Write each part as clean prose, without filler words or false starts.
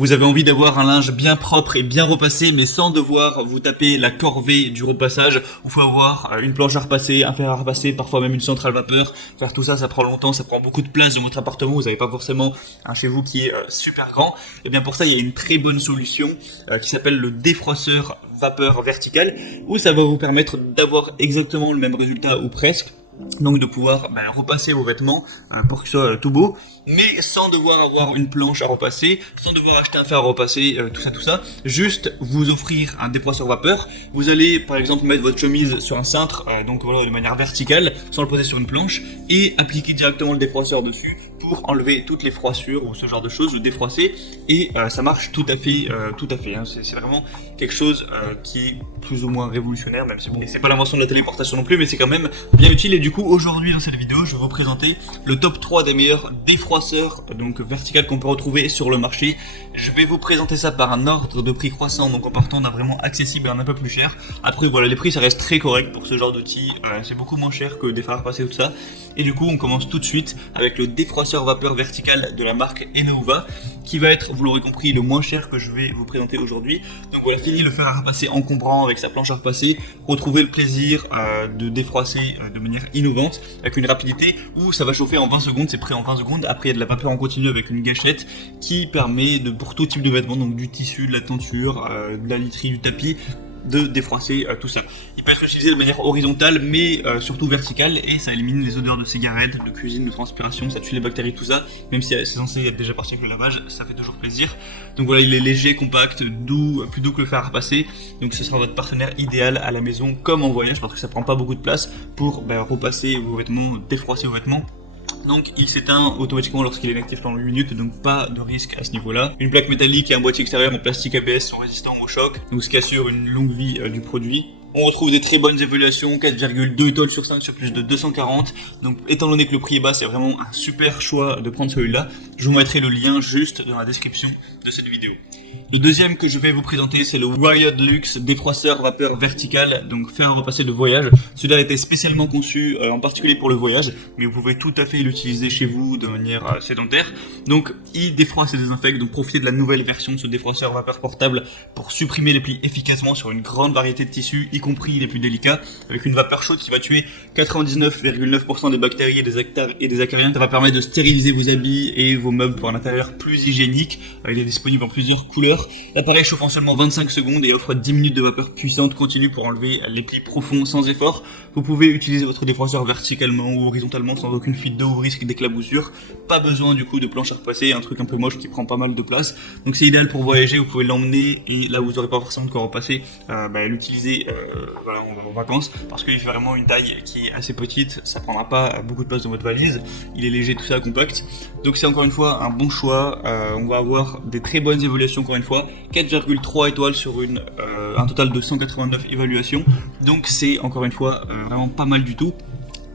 Vous avez envie d'avoir un linge bien propre et bien repassé, mais sans devoir vous taper la corvée du repassage. Il faut avoir une planche à repasser, un fer à repasser, parfois même une centrale vapeur. Faire tout ça, ça prend longtemps, ça prend beaucoup de place dans votre appartement. Vous n'avez pas forcément un chez vous qui est super grand. Et bien pour ça, il y a une très bonne solution qui s'appelle le défroisseur vapeur vertical, où ça va vous permettre d'avoir exactement le même résultat ou presque. Donc de pouvoir repasser vos vêtements pour qu'ils soient tout beaux, mais sans devoir avoir une planche à repasser, sans devoir acheter un fer à repasser, tout ça. Juste vous offrir un défroisseur vapeur. Vous allez par exemple mettre votre chemise sur un cintre, donc voilà, de manière verticale, sans le poser sur une planche, et appliquer directement le défroisseur dessus pour enlever toutes les froissures ou ce genre de choses, le défroisser, et ça marche tout à fait. Hein. C'est vraiment quelque chose qui est plus ou moins révolutionnaire, même si bon, c'est pas l'invention de la téléportation non plus, mais c'est quand même bien utile. Et du coup, aujourd'hui dans cette vidéo, je vais vous présenter le top 3 des meilleurs défroisseurs donc vertical qu'on peut retrouver sur le marché. Je vais vous présenter ça par un ordre de prix croissant, donc en partant d'un vraiment accessible à un peu plus cher. Après voilà, les prix ça reste très correct pour ce genre d'outil, c'est beaucoup moins cher que des fers à repasser ou tout ça. Et du coup, on commence tout de suite avec le défroisseur vapeur vertical de la marque Enova, qui va être, vous l'aurez compris, le moins cher que je vais vous présenter aujourd'hui. Donc voilà, fini le fer à repasser encombrant avec sa planche à repasser, retrouvez le plaisir de défroisser de manière innovante, avec une rapidité où ça va chauffer en 20 secondes, c'est prêt en 20 secondes. Après il y a de la vapeur en continu avec une gâchette qui permet pour tout type de vêtements, donc du tissu, de la tenture, de la literie, du tapis, de défroisser tout ça. Il peut être utilisé de manière horizontale mais surtout verticale, et ça élimine les odeurs de cigarettes, de cuisine, de transpiration, ça tue les bactéries, tout ça. Même si c'est censé être déjà parti avec le lavage, ça fait toujours plaisir. Donc voilà, il est léger, compact, doux, plus doux que le fer à repasser. Donc ce sera votre partenaire idéal à la maison comme en voyage, parce que ça prend pas beaucoup de place pour repasser vos vêtements, défroisser vos vêtements. Donc il s'éteint automatiquement lorsqu'il est inactif pendant 8 minutes, donc pas de risque à ce niveau-là. Une plaque métallique et un boîtier extérieur en plastique ABS sont résistants au choc, donc ce qui assure une longue vie du produit. On retrouve des très bonnes évaluations, 4,2 étoiles sur 5 sur plus de 240. Donc étant donné que le prix est bas, c'est vraiment un super choix de prendre celui-là. Je vous mettrai le lien juste dans la description de cette vidéo. Le deuxième que je vais vous présenter, c'est le Wired Luxe défroisseur vapeur vertical, donc fer à repasser de voyage. Celui-là a été spécialement conçu en particulier pour le voyage, mais vous pouvez tout à fait l'utiliser chez vous de manière sédentaire. Donc il défroisse et désinfecte, donc profitez de la nouvelle version de ce défroisseur vapeur portable pour supprimer les plis efficacement sur une grande variété de tissus, y compris les plus délicats, avec une vapeur chaude qui va tuer 99,9% des bactéries et des acariens. Ça va permettre de stériliser vos habits et vos meubles pour un intérieur plus hygiénique. Il est disponible en plusieurs couleurs. L'appareil chauffe en seulement 25 secondes et offre 10 minutes de vapeur puissante continue pour enlever les plis profonds sans effort. Vous pouvez utiliser votre défroisseur verticalement ou horizontalement sans aucune fuite d'eau ou risque d'éclaboussure. Pas besoin du coup de planche à repasser, un truc un peu moche qui prend pas mal de place. Donc c'est idéal pour voyager, vous pouvez l'emmener et là vous n'aurez pas forcément de quoi repasser, l'utiliser en vacances, parce qu'il fait vraiment une taille qui est assez petite, ça prendra pas beaucoup de place dans votre valise, il est léger, tout ça, compact. Donc c'est encore une fois un bon choix. On va avoir des très bonnes évaluations encore une fois, 4,3 étoiles sur un total de 189 évaluations, donc c'est encore une fois vraiment pas mal du tout.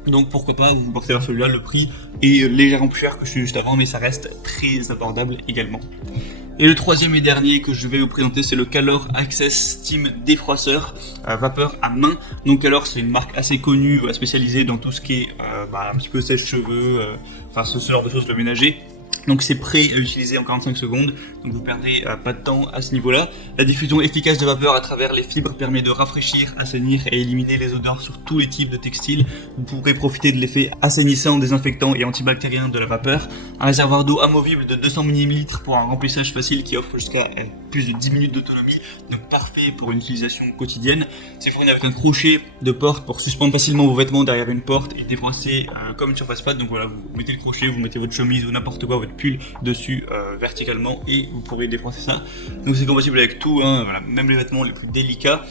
Donc pourquoi pas vous porter vers celui-là. Le prix est légèrement plus cher que celui juste avant, mais ça reste très abordable également. Et le troisième et dernier que je vais vous présenter, c'est le Calor Access Steam défroisseur vapeur à main. Donc Calor, c'est une marque assez connue, spécialisée dans tout ce qui est un petit peu sèche-cheveux, ce genre de choses, le ménager. Donc c'est prêt à utiliser en 45 secondes, donc vous perdez pas de temps à ce niveau-là. La diffusion efficace de vapeur à travers les fibres permet de rafraîchir, assainir et éliminer les odeurs sur tous les types de textiles. Vous pourrez profiter de l'effet assainissant, désinfectant et antibactérien de la vapeur. Un réservoir d'eau amovible de 200 ml pour un remplissage facile qui offre jusqu'à plus de 10 minutes d'autonomie, donc parfait pour une utilisation quotidienne. C'est fourni avec un crochet de porte pour suspendre facilement vos vêtements derrière une porte et défroisser comme une surface plate. Donc voilà, vous mettez le crochet, vous mettez votre chemise ou n'importe quoi, votre pull dessus verticalement et vous pourrez défroisser ça. Donc c'est compatible avec tout, même les vêtements les plus délicats,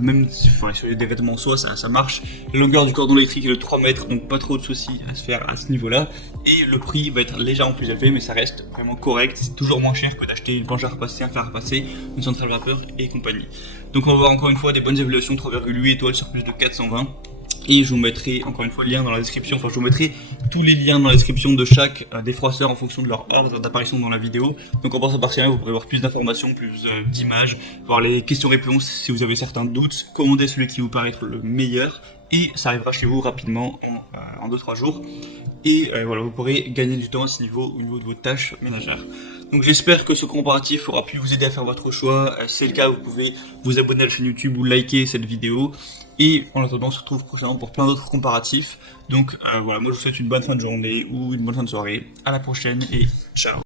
même sur des vêtements en soie, ça marche. La longueur du cordon électrique est de 3 mètres, donc pas trop de soucis à se faire à ce niveau-là. Et le prix va être légèrement plus élevé, mais ça reste vraiment correct. C'est toujours moins cher que d'acheter une planche à repasser, un fer à repasser, une centrale vapeur et compagnie. Donc on va voir encore une fois des bonnes évaluations, 3,8 étoiles sur plus de 420. Et je vous mettrai encore une fois le lien dans la description, je vous mettrai tous les liens dans la description de chaque défroisseur en fonction de leur ordre d'apparition dans la vidéo. Donc en passant par ce lien, vous pourrez voir plus d'informations, plus d'images, voir les questions-réponses si vous avez certains doutes, commander celui qui vous paraît être le meilleur, et ça arrivera chez vous rapidement en 2-3 jours. Et voilà, vous pourrez gagner du temps à ce niveau, au niveau de vos tâches ménagères. Donc j'espère que ce comparatif aura pu vous aider à faire votre choix. Si c'est le cas, vous pouvez vous abonner à la chaîne YouTube ou liker cette vidéo. Et en attendant, on se retrouve prochainement pour plein d'autres comparatifs. Donc voilà, moi je vous souhaite une bonne fin de journée ou une bonne fin de soirée. À la prochaine et ciao.